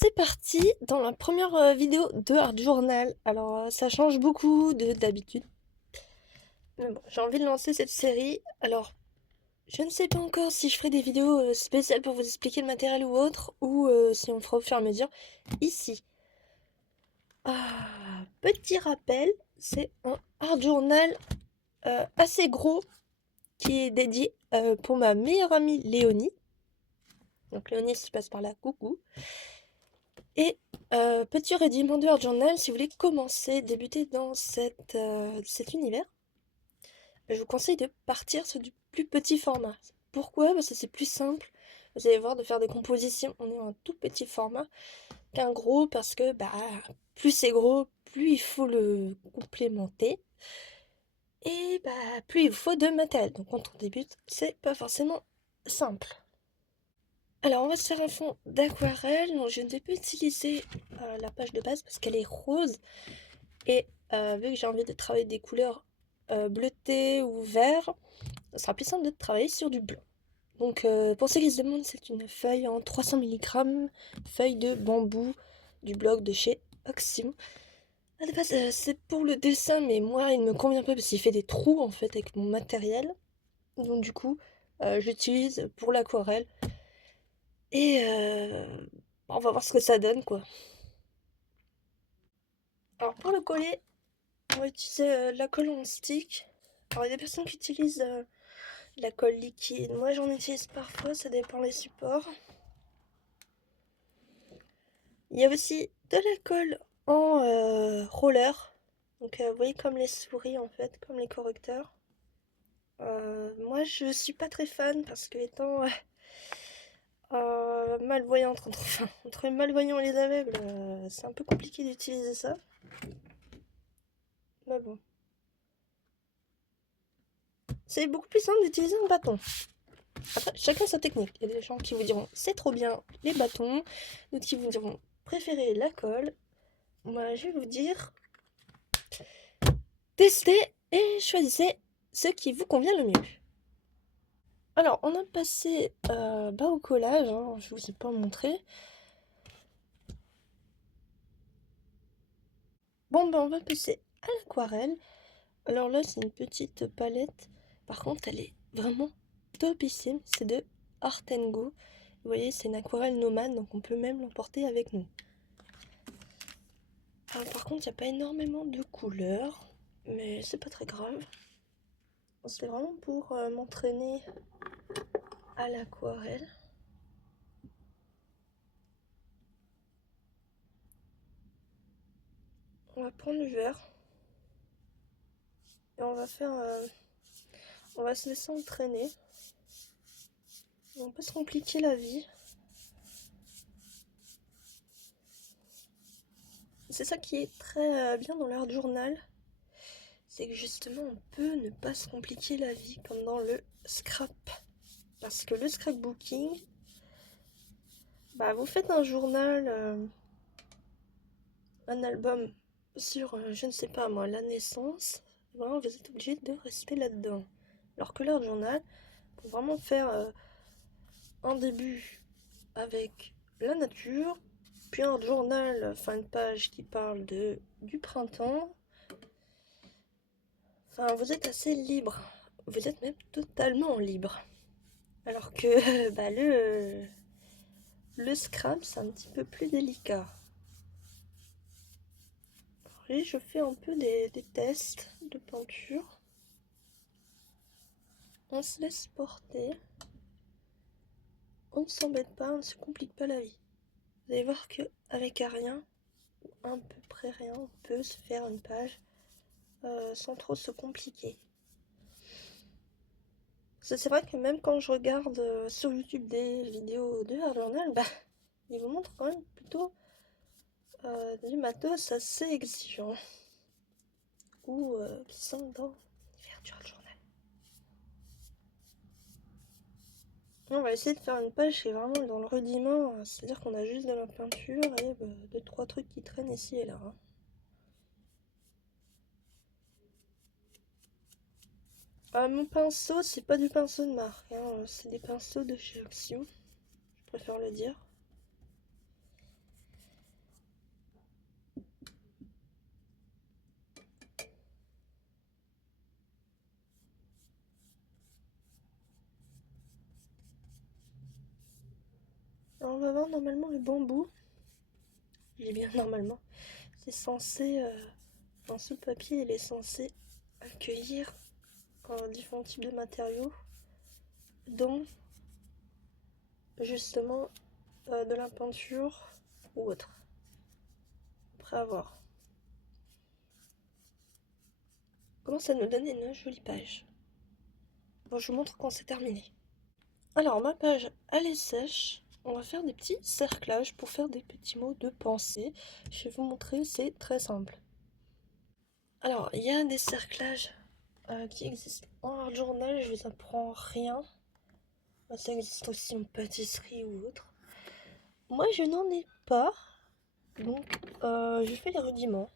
C'est parti dans la première vidéo de Art Journal. Alors ça change beaucoup de d'habitude. Mais bon, j'ai envie de lancer cette série. Alors, je ne sais pas encore si je ferai des vidéos spéciales pour vous expliquer le matériel ou autre, ou si on le fera au fur et à mesure. Ici. Petit rappel, c'est un Art Journal assez gros qui est dédié pour ma meilleure amie Léonie. Donc Léonie, si tu passes par là, coucou. Et petit rudiment de Art Journal, si vous voulez commencer, débuter dans cet univers, je vous conseille de partir sur du plus petit format. Pourquoi? Parce que c'est plus simple, vous allez voir, de faire des compositions en ayant un tout petit format qu'un gros, parce que plus c'est gros, plus il faut le complémenter, et plus il vous faut de matériel. Donc quand on débute, c'est pas forcément simple. Alors on va se faire un fond d'aquarelle, donc je ne vais pas utiliser la page de base parce qu'elle est rose et vu que j'ai envie de travailler des couleurs bleutées ou vert, ça sera plus simple de travailler sur du blanc. Donc pour ceux qui se demandent, c'est une feuille en 300 mg, feuille de bambou du blog de chez Oxym. À la base c'est pour le dessin, mais moi il me convient pas parce qu'il fait des trous en fait avec mon matériel. Donc du coup j'utilise pour l'aquarelle. Et on va voir ce que ça donne, quoi. Alors pour le coller, on va utiliser la colle en stick. Alors il y a des personnes qui utilisent la colle liquide. Moi j'en utilise parfois, ça dépend des supports. Il y a aussi de la colle en roller. Donc vous voyez comme les souris en fait, comme les correcteurs. Moi je suis pas très fan parce que étant malvoyante, entre les malvoyants et les aveugles, c'est un peu compliqué d'utiliser ça. Mais bon. C'est beaucoup plus simple d'utiliser un bâton. Après, chacun sa technique. Il y a des gens qui vous diront c'est trop bien les bâtons, d'autres qui vous diront préférez la colle. Moi, je vais vous dire testez et choisissez ce qui vous convient le mieux. Alors, on a passé au collage, hein, je vous ai pas montré. Bon, on va passer à l'aquarelle. Alors là, c'est une petite palette. Par contre, elle est vraiment topissime. C'est de Art Go. Vous voyez, c'est une aquarelle nomade, donc on peut même l'emporter avec nous. Alors, par contre, il n'y a pas énormément de couleurs, mais c'est pas très grave. C'est vraiment pour m'entraîner à l'aquarelle. On va prendre du vert et on va faire, on va se laisser entraîner. On peut se compliquer la vie. C'est ça qui est très bien dans l'art journal, c'est que justement on peut ne pas se compliquer la vie comme dans le scrap. Parce que le scrapbooking, vous faites un journal, un album sur, je ne sais pas moi, la naissance, vraiment vous êtes obligé de rester là-dedans. Alors que l'art journal, pour vraiment faire un début avec la nature, puis un journal, enfin une page qui parle du printemps. Enfin, vous êtes assez libre. Vous êtes même totalement libre. Alors que le scrap, c'est un petit peu plus délicat. Et je fais un peu des tests de peinture. On se laisse porter. On ne s'embête pas, on ne se complique pas la vie. Vous allez voir que avec rien, ou à peu près rien, on peut se faire une page sans trop se compliquer. C'est vrai que même quand je regarde sur YouTube des vidéos de Art Journal, ils vous montrent quand même plutôt du matos assez exigeant. Ou qui sont dans l'univers du Art Journal. On va essayer de faire une page qui est vraiment dans le rudiment, c'est-à-dire qu'on a juste de la peinture et 2-3 trucs qui traînent ici et là. Mon pinceau, c'est pas du pinceau de marque, hein, c'est des pinceaux de chez Action, je préfère le dire. on va voir normalement le bambou. Il est bien normalement. C'est censé... dans ce papier, il est censé accueillir différents types de matériaux, dont justement de la peinture ou autre. Après avoir. Commence à nous donner une jolie page. Bon, je vous montre quand c'est terminé. Alors, ma page, elle est sèche. On va faire des petits cerclages pour faire des petits mots de pensée. Je vais vous montrer, c'est très simple. Alors, il y a des cerclages qui existent en art journal, je vous apprends rien. Ça existe aussi en pâtisserie ou autre. Moi, je n'en ai pas, donc je fais les rudiments.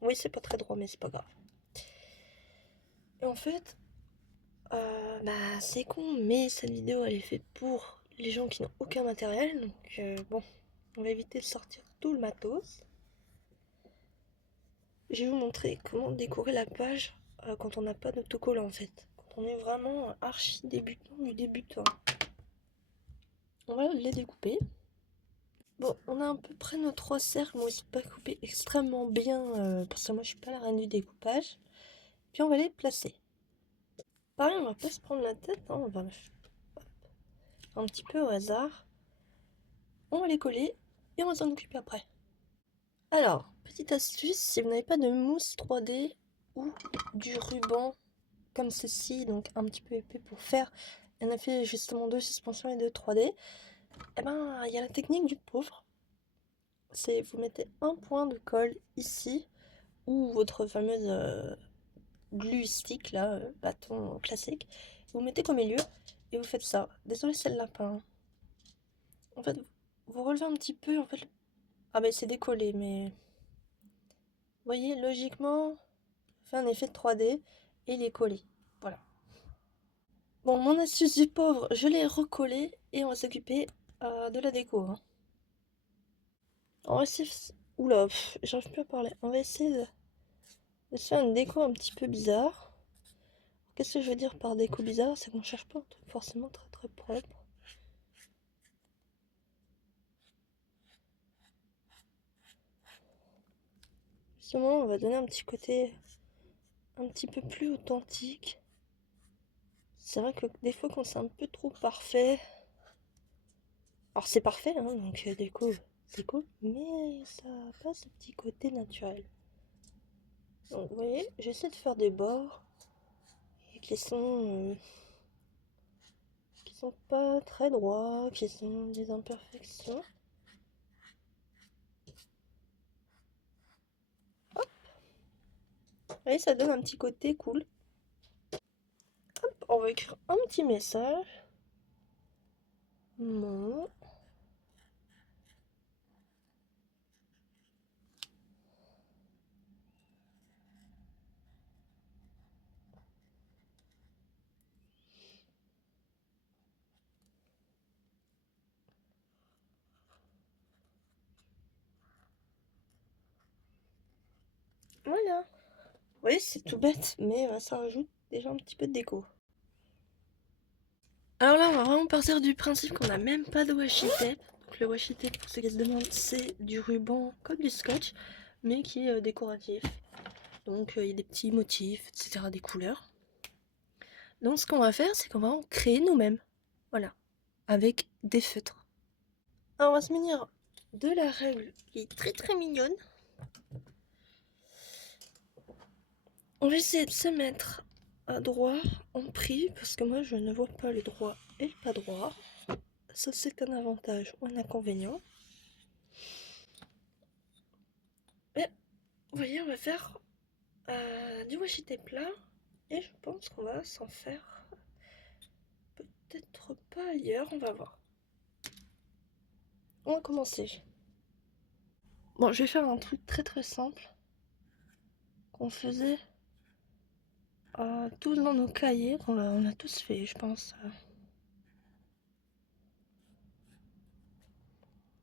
Oui, c'est pas très droit, mais c'est pas grave. Et en fait, c'est con, mais cette vidéo, elle est faite pour les gens qui n'ont aucun matériel. Donc, bon, on va éviter de sortir tout le matos. Je vais vous montrer comment décorer la page quand on n'a pas d'autocollant, en fait. Quand on est vraiment archi débutant du débutant. On va les découper. Bon, on a à peu près nos 3 cercles. Moi, ils sont pas coupés extrêmement bien parce que moi, je suis pas la reine du découpage. Puis on va les placer. Pareil, on va pas se prendre la tête, hein, on va un petit peu au hasard. On va les coller et on va s'en occuper après. Alors, petite astuce, si vous n'avez pas de mousse 3D ou du ruban comme ceci, donc un petit peu épais pour faire un effet justement de suspension et de 3D, eh ben, il y a la technique du pauvre. C'est vous mettez un point de colle ici, ou votre fameuse glue stick, là, bâton classique. Vous mettez qu'au milieu et vous faites ça. Désolé, c'est le lapin. En fait, vous relevez un petit peu, en fait. Ah ben c'est décollé, mais... Vous voyez, logiquement, fait un effet de 3D et il est collé. Voilà. Bon, mon astuce du pauvre, je l'ai recollé et on va s'occuper de la déco. Hein. On va essayer... Oula, j'arrive plus à parler. On va essayer de se faire une déco un petit peu bizarre. Qu'est-ce que je veux dire par déco bizarre? C'est qu'on cherche pas un truc forcément très très propre. Justement, on va donner un petit côté un petit peu plus authentique. C'est vrai que des fois quand c'est un peu trop parfait... Alors c'est parfait, hein, donc déco, c'est cool, mais ça a pas ce petit côté naturel. Donc vous voyez, j'essaie de faire des bords qui sont pas très droits, qui sont des imperfections. Hop, vous voyez, ça donne un petit côté cool. Hop, on va écrire un petit message. Mon... Voilà. Oui, c'est tout bête, mais ça rajoute déjà un petit peu de déco. Alors là, on va vraiment partir du principe qu'on n'a même pas de washi tape. Donc le washi tape, pour ceux qui se demandent, c'est du ruban comme du scotch, mais qui est décoratif. Donc il y a des petits motifs, etc., des couleurs. Donc ce qu'on va faire, c'est qu'on va en créer nous-mêmes. Voilà, avec des feutres. Alors on va se munir de la règle qui est très très mignonne. On va essayer de se mettre à droit en pris, parce que moi je ne vois pas le droit et le pas droit. Ça c'est un avantage ou un inconvénient. Et vous voyez, on va faire du washi tape là, et je pense qu'on va s'en faire peut-être pas ailleurs, on va voir. On va commencer. Bon, je vais faire un truc très très simple qu'on faisait tous dans nos cahiers, on a tous fait, je pense.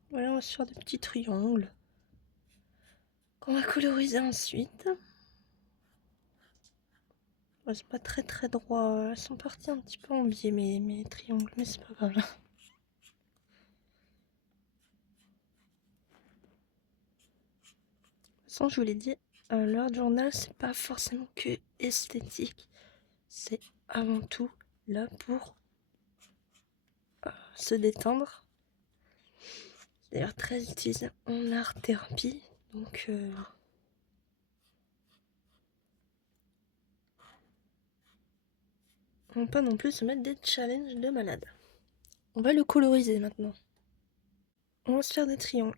Voilà, on va se faire des petits triangles qu'on va coloriser ensuite. Ouais, c'est pas très très droit, elles sont parties un petit peu en biais mes triangles, mais c'est pas grave. je vous l'ai dit, l'heure journal, c'est pas forcément que esthétique. C'est avant tout là pour se détendre. C'est d'ailleurs très utilisé en art-thérapie. Donc, on peut pas non plus se mettre des challenges de malade. On va le coloriser maintenant. On va se faire des triangles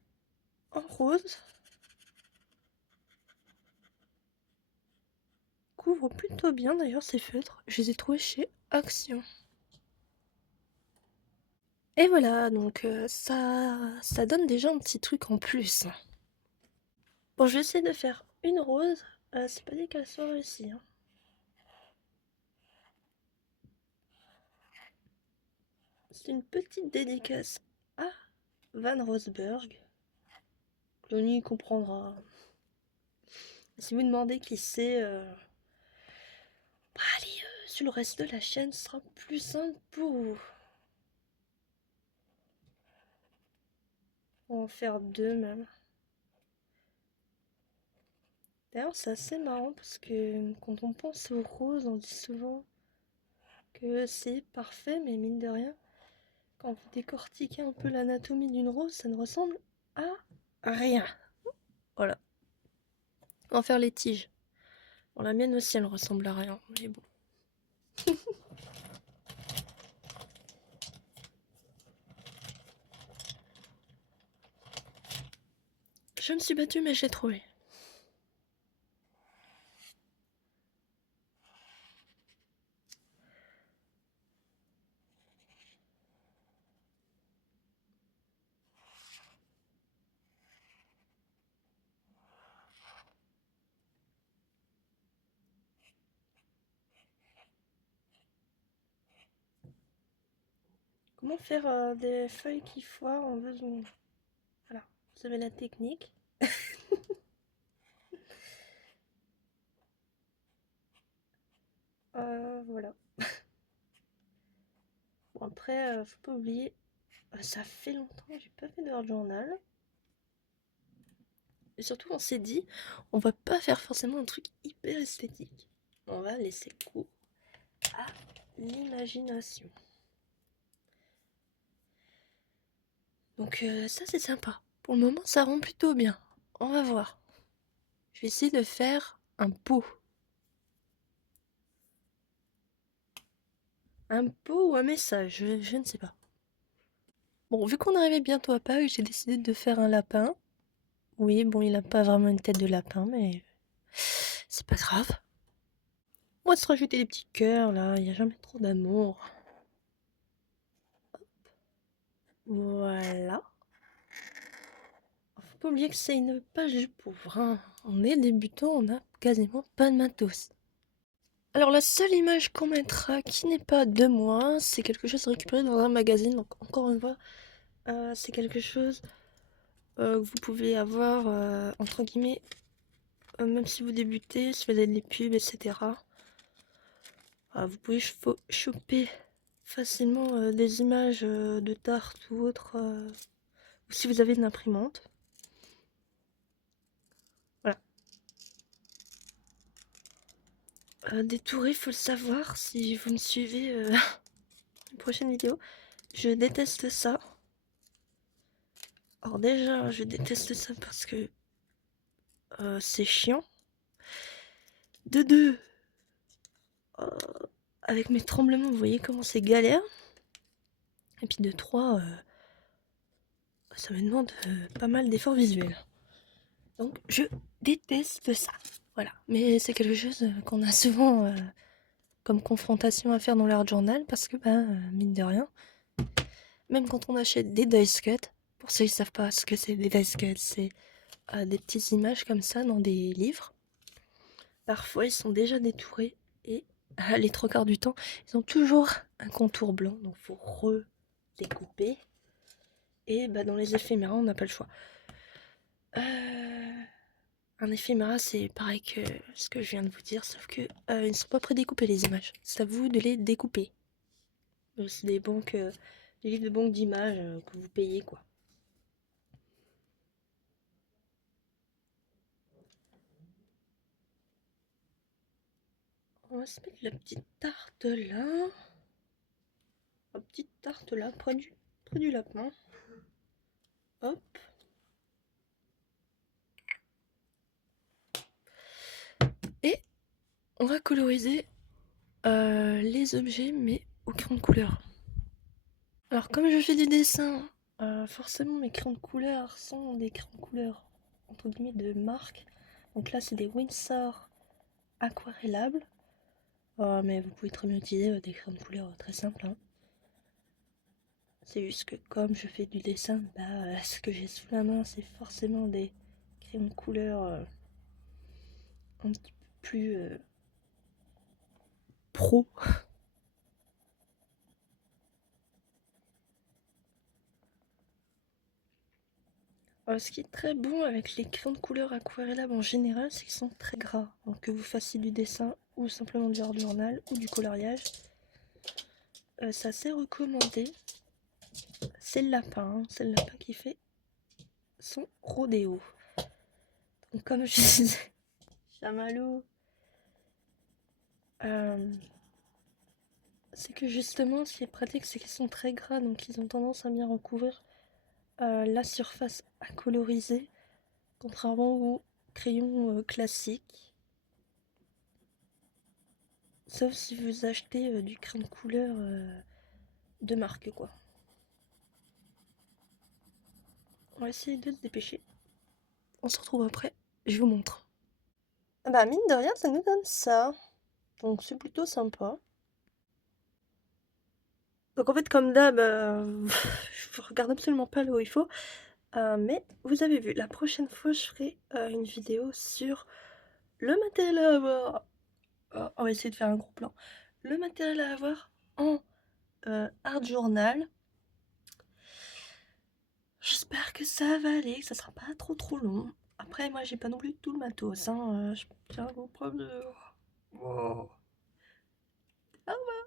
en rose. Couvre plutôt bien d'ailleurs ces feutres. Je les ai trouvés chez Action. Et voilà, donc ça donne déjà un petit truc en plus. Bon, je vais essayer de faire une rose. C'est pas dit qu'elle soit réussie. Hein. C'est une petite dédicace à Van Rosberg. Clony comprendra. Si vous demandez qui c'est, bah allez, sur le reste de la chaîne, ce sera plus simple pour vous. On va en faire deux même. D'ailleurs, c'est assez marrant parce que quand on pense aux roses, on dit souvent que c'est parfait, mais mine de rien, quand vous décortiquez un peu l'anatomie d'une rose, ça ne ressemble à rien. Voilà. On va faire les tiges. Bon, la mienne aussi, elle ressemble à rien, mais bon. Je me suis battue, mais j'ai trouvé. Comment faire des feuilles qui foirent en besoin. Voilà, vous avez la technique. Voilà. Bon, après, faut pas oublier, ça fait longtemps que j'ai pas fait de journal. Et surtout, on s'est dit, on va pas faire forcément un truc hyper esthétique. On va laisser cours à l'imagination. Donc ça, c'est sympa. Pour le moment, ça rend plutôt bien. On va voir. Je vais essayer de faire un pot. Un pot ou un message, je ne sais pas. Bon, vu qu'on arrivait bientôt à Pâques, j'ai décidé de faire un lapin. Oui, bon, il n'a pas vraiment une tête de lapin, mais c'est pas grave. On va se rajouter des petits cœurs, là, il n'y a jamais trop d'amour. Voilà. Faut pas oublier que c'est une page du pauvre. Hein. On est débutant, on a quasiment pas de matos. Alors la seule image qu'on mettra qui n'est pas de moi, c'est quelque chose récupéré dans un magazine. Donc encore une fois, c'est quelque chose que vous pouvez avoir entre guillemets, même si vous débutez, si vous avez des pubs, etc. Vous pouvez choper facilement des images de tartes ou autres, ou si vous avez une imprimante. Voilà. Détourer, faut le savoir si vous me suivez une prochaine vidéo. Je déteste ça. Alors déjà, je déteste ça parce que c'est chiant. De deux, avec mes tremblements, vous voyez comment c'est galère. Et puis de trois, ça me demande pas mal d'efforts visuels. Donc je déteste ça. Voilà. Mais c'est quelque chose qu'on a souvent comme confrontation à faire dans l'art journal parce que, mine de rien, même quand on achète des dice cuts, pour ceux qui ne savent pas ce que c'est des dice cuts, c'est des petites images comme ça dans des livres. Parfois, ils sont déjà détourés et les trois quarts du temps, ils ont toujours un contour blanc, donc il faut redécouper. Et dans les éphéméras, on n'a pas le choix. Un éphéméra, c'est pareil que ce que je viens de vous dire, sauf que ils ne sont pas prédécoupés les images. C'est à vous de les découper. C'est des banques, des livres de banque d'images que vous payez quoi. On va se mettre la petite tarte là. La petite tarte là, près du lapin. Hop. Et on va coloriser les objets, mais au crayon de couleur. Alors comme je fais du dessin, forcément mes crayons de couleur sont des crayons de couleur entre guillemets de marque. Donc là c'est des Winsor aquarellables. Mais vous pouvez très bien utiliser des crayons de couleur très simples. Hein. C'est juste que comme je fais du dessin, ce que j'ai sous la main c'est forcément des crayons de couleur un petit peu plus pro. Ce qui est très bon avec les crayons de couleur aquarellables en général, c'est qu'ils sont très gras. Donc que vous fassiez du dessin ou simplement du hors journal ou du coloriage, c'est assez recommandé. C'est le lapin, c'est le lapin qui fait son rodéo. Donc comme je disais, chamallow, c'est que justement ce qui est pratique c'est qu'ils sont très gras, donc ils ont tendance à bien recouvrir la surface à coloriser, contrairement aux crayons classiques. Sauf si vous achetez du crayon de couleur de marque quoi. On va essayer de se dépêcher. On se retrouve après, je vous montre. Bah mine de rien ça nous donne ça. Donc c'est plutôt sympa. Donc en fait comme d'hab, je regarde absolument pas là où il faut. Mais vous avez vu, la prochaine fois je ferai une vidéo sur le matériel à avoir. On va essayer de faire un gros plan. Le matériel à avoir en art journal. J'espère que ça va aller, que ça sera pas trop long. Après moi j'ai pas non plus tout le matos, hein. Je tiens à vous prévenir. Wow. Au revoir.